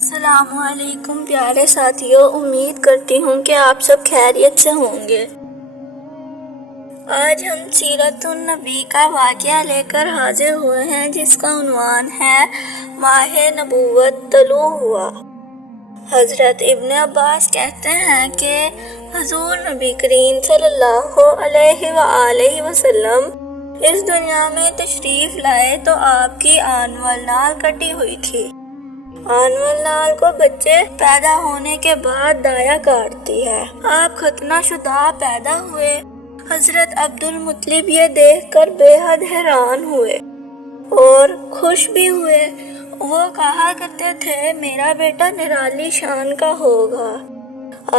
السلام علیکم پیارے ساتھیوں، امید کرتی ہوں کہ آپ سب خیریت سے ہوں گے۔ آج ہم سیرت النبی کا واقعہ لے کر حاضر ہوئے ہیں، جس کا عنوان ہے ماہ نبوت طلوع ہوا۔ حضرت ابن عباس کہتے ہیں کہ حضور نبی کریم صلی اللہ علیہ وآلہ وسلم اس دنیا میں تشریف لائے تو آپ کی آن والنال کٹی ہوئی تھی۔ آن والنال کو بچے پیدا ہونے کے بعد دایا کاٹتی ہے۔ آپ ختنہ شدہ پیدا ہوئے۔ حضرت عبد المطلب یہ دیکھ کر بے حد حیران ہوئے اور خوش بھی ہوئے۔ وہ کہا کرتے تھے میرا بیٹا نرالی شان کا ہوگا۔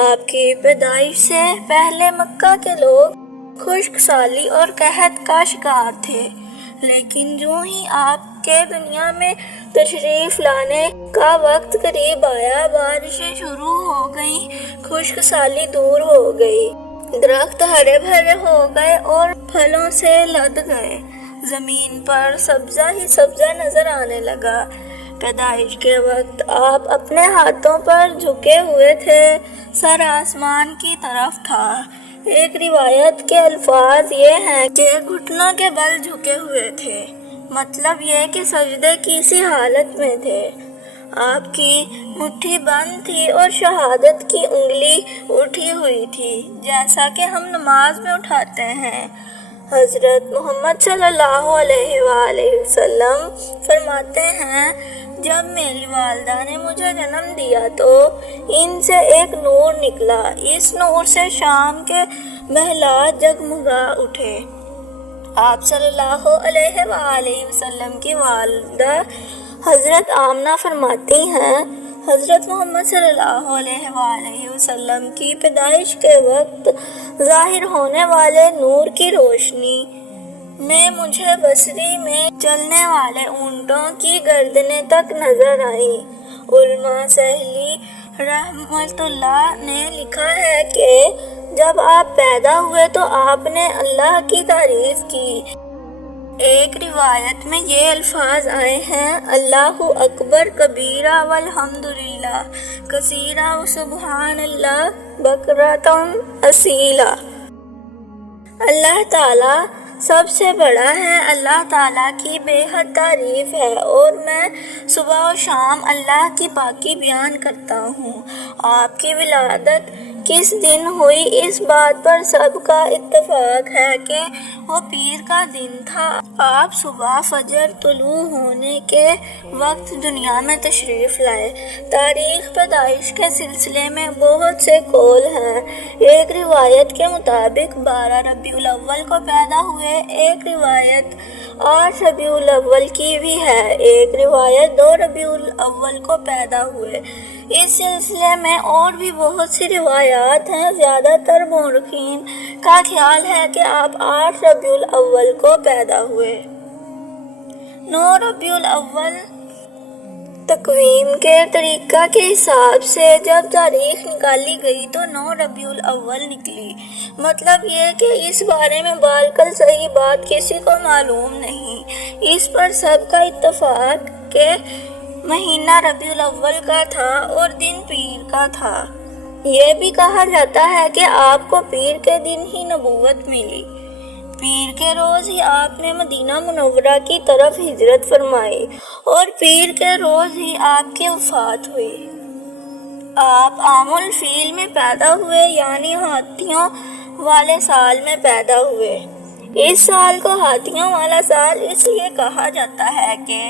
آپ کی پیدائش سے پہلے مکہ کے لوگ خشک سالی اور قحط کا شکار تھے، لیکن جو ہی آپ کے دنیا میں تشریف لانے کا وقت قریب آیا، بارشیں شروع ہو گئیں، خشک سالی دور ہو گئی، درخت ہرے بھرے ہو گئے اور پھلوں سے لد گئے، زمین پر سبزہ ہی سبزہ نظر آنے لگا۔ پیدائش کے وقت آپ اپنے ہاتھوں پر جھکے ہوئے تھے، سر آسمان کی طرف تھا۔ ایک روایت کے الفاظ یہ ہیں کہ گھٹنوں کے بل جھکے ہوئے تھے، مطلب یہ کہ سجدے کی سی حالت میں تھے۔ آپ کی مٹھی بند تھی اور شہادت کی انگلی اٹھی ہوئی تھی، جیسا کہ ہم نماز میں اٹھاتے ہیں۔ حضرت محمد صلی اللہ علیہ وآلہ وسلم فرماتے ہیں جب میری والدہ نے مجھے جنم دیا تو ان سے ایک نور نکلا، اس نور سے شام کے محلات جگمگا اٹھے۔ آپ صلی اللہ علیہ وآلہ وسلم کی والدہ حضرت آمنہ فرماتی ہیں حضرت محمد صلی اللہ علیہ وآلہ وسلم کی پیدائش کے وقت ظاہر ہونے والے نور کی روشنی میں مجھے بصری میں چلنے والے اونٹوں کی گردنیں تک نظر آئیں۔ علماء سہلی رحمۃ اللہ نے لکھا ہے کہ جب آپ پیدا ہوئے تو آپ نے اللہ کی تعریف کی۔ ایک روایت میں یہ الفاظ آئے ہیں اللہ اکبر کبیرہ والحمدللہ کثیرہ وسبحان اللہ بکرۃ اصیلا۔ اللہ تعالیٰ سب سے بڑا ہے، اللہ تعالیٰ کی بے حد تعریف ہے اور میں صبح و شام اللہ کی پاکی بیان کرتا ہوں۔ آپ کی ولادت کس دن ہوئی اس بات پر سب کا اتفاق ہے کہ وہ پیر کا دن تھا۔ آپ صبح فجر طلوع ہونے کے وقت دنیا میں تشریف لائے۔ تاریخ پیدائش کے سلسلے میں بہت سے قول ہیں۔ ایک روایت کے مطابق 12 ربیع الاول کو پیدا ہوئے، ایک روایت 8 ربیع الاول کی بھی ہے، ایک روایت 2 ربیع الاول کو پیدا ہوئے۔ اس سلسلے میں اور بھی بہت سی روایات ہیں۔ زیادہ تر مورخین کا خیال ہے کہ آپ 8 ربیع الاول کو پیدا ہوئے۔ 9 ربیع الاول تقویم کے طریقہ کے حساب سے جب تاریخ نکالی گئی تو 9 ربیع الاول نکلی۔ مطلب یہ کہ اس بارے میں بالکل صحیح بات کسی کو معلوم نہیں۔ اس پر سب کا اتفاق کہ مہینہ ربیع الاول کا تھا اور دن پیر کا تھا۔ یہ بھی کہا جاتا ہے کہ آپ کو پیر کے دن ہی نبوت ملی۔ پیر کے روز ہی آپ نے مدینہ منورہ کی طرف ہجرت فرمائی اور پیر کے روز ہی آپ کی وفات ہوئی۔ آپ عام الفیل میں پیدا ہوئے، یعنی ہاتھیوں والے سال میں پیدا ہوئے۔ اس سال کو ہاتھیوں والا سال اس لیے کہا جاتا ہے کہ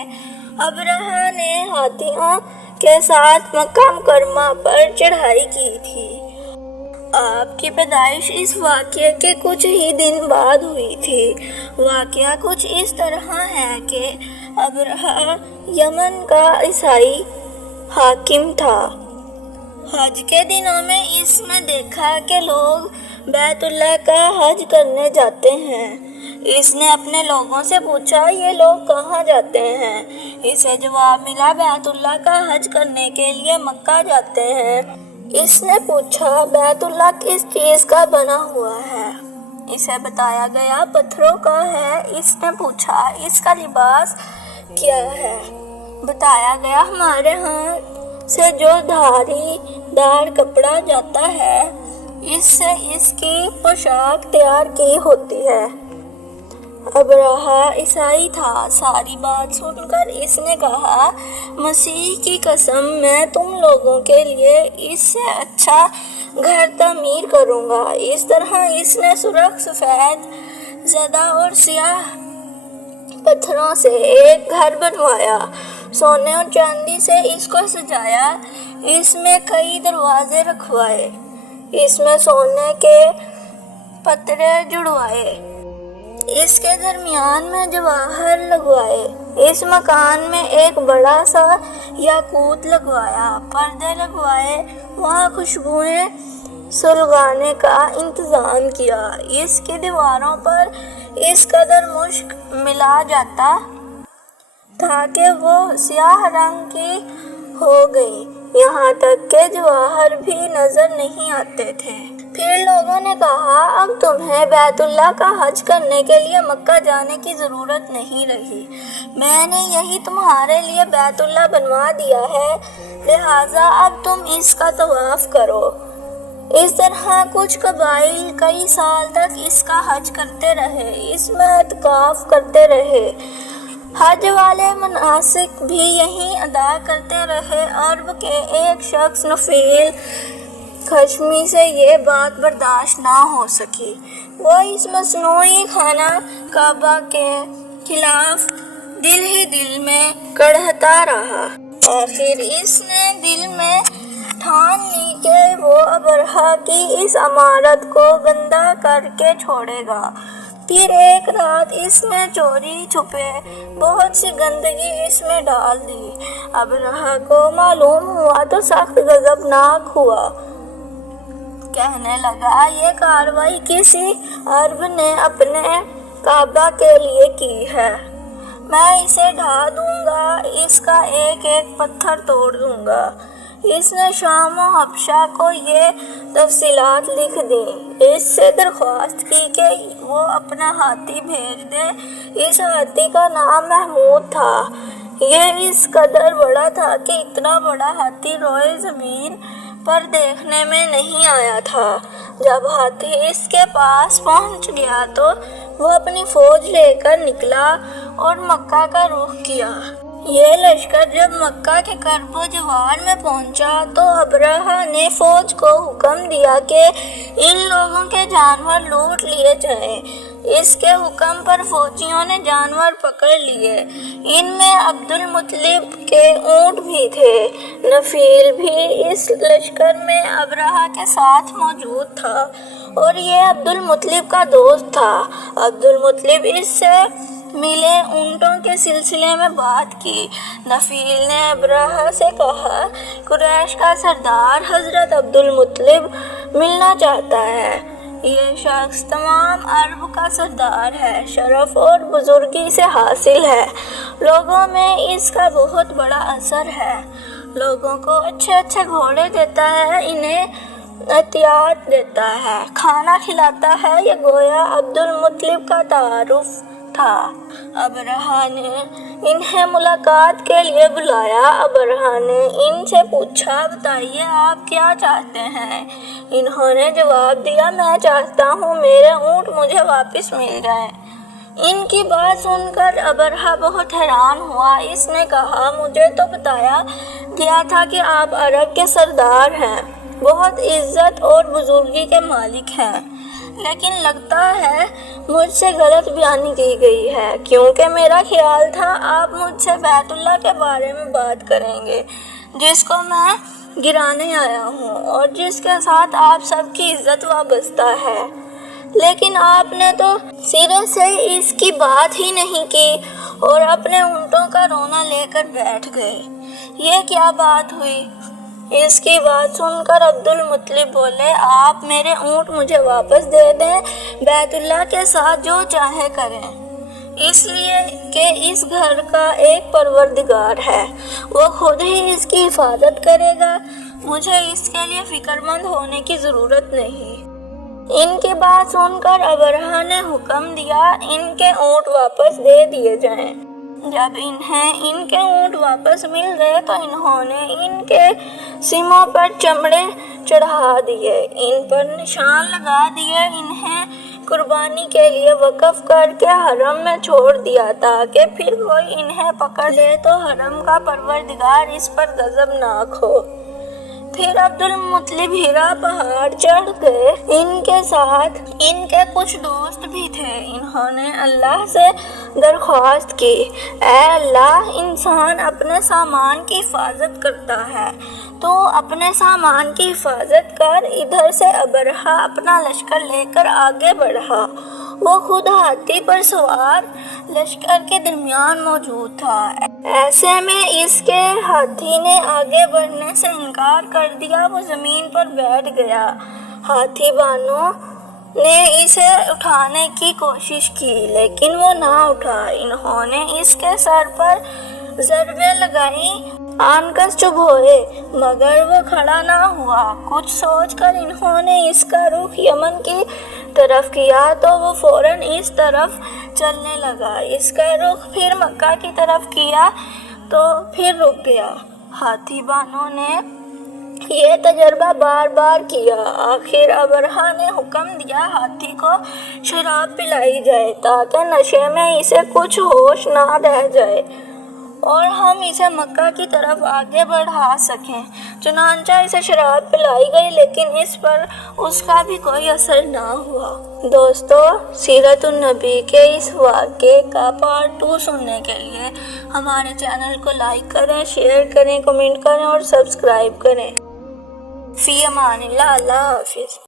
ابرہہ نے ہاتھیوں کے ساتھ مکہ مکرمہ پر چڑھائی کی تھی۔ آپ کی پیدائش اس واقعے کے کچھ ہی دن بعد ہوئی تھی۔ واقعہ کچھ اس طرح ہے کہ ابرہہ یمن کا عیسائی حاکم تھا۔ حج کے دنوں میں اس میں دیکھا کہ لوگ بیت اللہ کا حج کرنے جاتے ہیں۔ اس نے اپنے لوگوں سے پوچھا یہ لوگ کہاں جاتے ہیں؟ اسے جواب ملا بیت اللہ کا حج کرنے کے لیے مکہ جاتے ہیں۔ اس نے پوچھا بیت اللہ کس چیز کا بنا ہوا ہے؟ اسے بتایا گیا پتھروں کا ہے۔ اس نے پوچھا اس کا لباس کیا ہے؟ بتایا گیا ہمارے ہاں سے جو دھاری دار کپڑا جاتا ہے اس سے اس کی پوشاک تیار کی ہوتی ہے۔ ابرہہ عیسائی تھا۔ ساری بات سن کر اس نے کہا، مسیح کی قسم میں تم لوگوں کے لیے اس سے اچھا گھر تعمیر کروں گا۔ اس طرح اس نے سرخ، سفید، زرد اور سیاہ پتھروں سے ایک گھر بنوایا، سونے اور چاندی سے اس کو سجایا، اس میں کئی دروازے رکھوائے، اس میں سونے کے پترے جڑوائے، اس کے درمیان میں جواہر لگوائے، اس مکان میں ایک بڑا سا یاقوت لگوایا، پردے لگوائے، وہاں خوشبوئیں سلگانے کا انتظام کیا۔ اس کی دیواروں پر اس قدر مشک ملا جاتا تھا کہ وہ سیاہ رنگ کی ہو گئی، یہاں تک کہ جواہر بھی نظر نہیں آتے تھے۔ پھر لوگوں نے کہا، اب تمہیں بیت اللہ کا حج کرنے کے لیے مکہ جانے کی ضرورت نہیں رہی، میں نے یہی تمہارے لیے بیت اللہ بنوا دیا ہے، لہٰذا اب تم اس کا طواف کرو۔ اس طرح کچھ قبائل کئی سال تک اس کا حج کرتے رہے، اس میں اعتکاف کرتے رہے، حج والے مناسک بھی یہیں ادا کرتے رہے۔ عرب کے ایک شخص نفیل خشمی سے یہ بات برداشت نہ ہو سکی، وہ اس مصنوعی خانہ کعبہ کے خلاف دل ہی دل میں کڑھتا رہا۔ آخر اس نے دل میں ٹھان لی کہ وہ ابرہہ کی اس عمارت کو گندہ کر کے چھوڑے گا۔ پھر ایک رات اس نے چوری چھپے بہت سی گندگی اس میں ڈال دی۔ ابرہہ کو معلوم ہوا تو سخت غضبناک ہوا، کہنے لگا، یہ کارروائی کسی عرب نے اپنے کعبہ کے لیے کی ہے، میں اسے ڈھا دوں گا، اس کا ایک ایک پتھر توڑ دوں گا۔ اس نے شام و حبشہ کو یہ تفصیلات لکھ دیں، اس سے درخواست کی کہ وہ اپنا ہاتھی بھیج دے۔ اس ہاتھی کا نام محمود تھا، یہ اس قدر بڑا تھا کہ اتنا بڑا ہاتھی روئے زمین پر دیکھنے میں نہیں آیا تھا۔ جب ہاتھی اس کے پاس پہنچ گیا تو وہ اپنی فوج لے کر نکلا اور مکہ کا رخ کیا۔ یہ لشکر جب مکہ کے کرب و جوار میں پہنچا تو ابرہہ نے فوج کو حکم دیا کہ ان لوگوں کے جانور لوٹ لیے جائیں۔ اس کے حکم پر فوجیوں نے جانور پکڑ لیے، ان میں عبد المطلب کے اونٹ بھی تھے۔ نفیل بھی اس لشکر میں ابرہہ کے ساتھ موجود تھا اور یہ عبد المطلب کا دوست تھا۔ عبد المطلب اس سے ملے، اونٹوں کے سلسلے میں بات کی۔ نفیل نے ابرہہ سے کہا، قریش کا سردار حضرت عبد المطلب ملنا چاہتا ہے، یہ شخص تمام عرب کا سردار ہے، شرف اور بزرگی سے حاصل ہے، لوگوں میں اس کا بہت بڑا اثر ہے، لوگوں کو اچھے اچھے گھوڑے دیتا ہے، انہیں عطیات دیتا ہے، کھانا کھلاتا ہے، یہ گویا عبد المطلب کا تعارف تھا۔ ابرہہ نے انہیں ملاقات کے لیے بلایا۔ ابرہہ نے ان سے پوچھا، بتائیے آپ کیا چاہتے ہیں؟ انہوں نے جواب دیا، میں چاہتا ہوں میرے اونٹ مجھے واپس مل جائیں۔ ان کی بات سن کر ابرہہ بہت حیران ہوا۔ اس نے کہا، مجھے تو بتایا گیا تھا کہ آپ عرب کے سردار ہیں، بہت عزت اور بزرگی کے مالک ہیں، لیکن لگتا ہے مجھ سے غلط بیانی کی گئی ہے، کیونکہ میرا خیال تھا آپ مجھ سے بیت اللہ کے بارے میں بات کریں گے، جس کو میں گرانے آیا ہوں اور جس کے ساتھ آپ سب کی عزت وابستہ ہے، لیکن آپ نے تو سرے سے اس کی بات ہی نہیں کی اور اپنے اونٹوں کا رونا لے کر بیٹھ گئے، یہ کیا بات ہوئی؟ اس کی بات سن کر عبد المطلب بولے، آپ میرے اونٹ مجھے واپس دے دیں، بیت اللہ کے ساتھ جو چاہے کریں، اس لیے کہ اس گھر کا ایک پروردگار ہے، وہ خود ہی اس کی حفاظت کرے گا، مجھے اس کے لیے فکر مند ہونے کی ضرورت نہیں۔ ان کی بات سن کر ابرہہ نے حکم دیا، ان کے اونٹ واپس دے دیے جائیں۔ جب انہیں ان کے اونٹ واپس مل گئے تو انہوں نے ان کے سینگوں پر چمڑے چڑھا دیے، ان پر نشان لگا دیے، انہیں قربانی کے لیے وقف کر کے حرم میں چھوڑ دیا تاکہ پھر کوئی انہیں پکڑ لے تو حرم کا پروردگار اس پر غضبناک ہو۔ پھر عبد المطلب ہیرا پہاڑ چڑھ گئے، ان کے ساتھ ان کے کچھ دوست بھی تھے۔ انہوں نے اللہ سے درخواست کی، اے اللہ، انسان اپنے سامان کی حفاظت کرتا ہے، تو اپنے سامان کی حفاظت کر۔ ادھر سے ابرہہ اپنا لشکر لے کر آگے بڑھا، وہ خود ہاتھی پر سوار لشکر کے درمیان موجود تھا۔ ایسے میں اس کے ہاتھی نے آگے بڑھنے سے انکار کر دیا، وہ زمین پر بیٹھ گیا۔ ہاتھی بانوں نے اسے اٹھانے کی کوشش کی لیکن وہ نہ اٹھا۔ انہوں نے اس کے سر پر ضربیں لگائیں، آنکس چبھوئے مگر وہ کھڑا نہ ہوا۔ کچھ سوچ کر انہوں نے اس کا رخ یمن کی طرف کیا تو وہ فوراً اس طرف چلنے لگا۔ اس کا رخ پھر مکہ کی طرف کیا تو پھر رک گیا۔ ہاتھی بانوں نے یہ تجربہ بار بار کیا۔ آخر ابرہہ نے حکم دیا ہاتھی کو شراب پلائی جائے تاکہ نشے میں اسے کچھ ہوش نہ رہ جائے اور ہم اسے مکہ کی طرف آگے بڑھا سکیں۔ چنانچہ اسے شراب پلائی گئی لیکن اس پر اس کا بھی کوئی اثر نہ ہوا۔ دوستو، سیرت النبی کے اس واقعے کا پارٹ 2 سننے کے لیے ہمارے چینل کو لائک کریں، شیئر کریں، کمنٹ کریں اور سبسکرائب کریں۔ فی امان اللہ، اللہ حافظ۔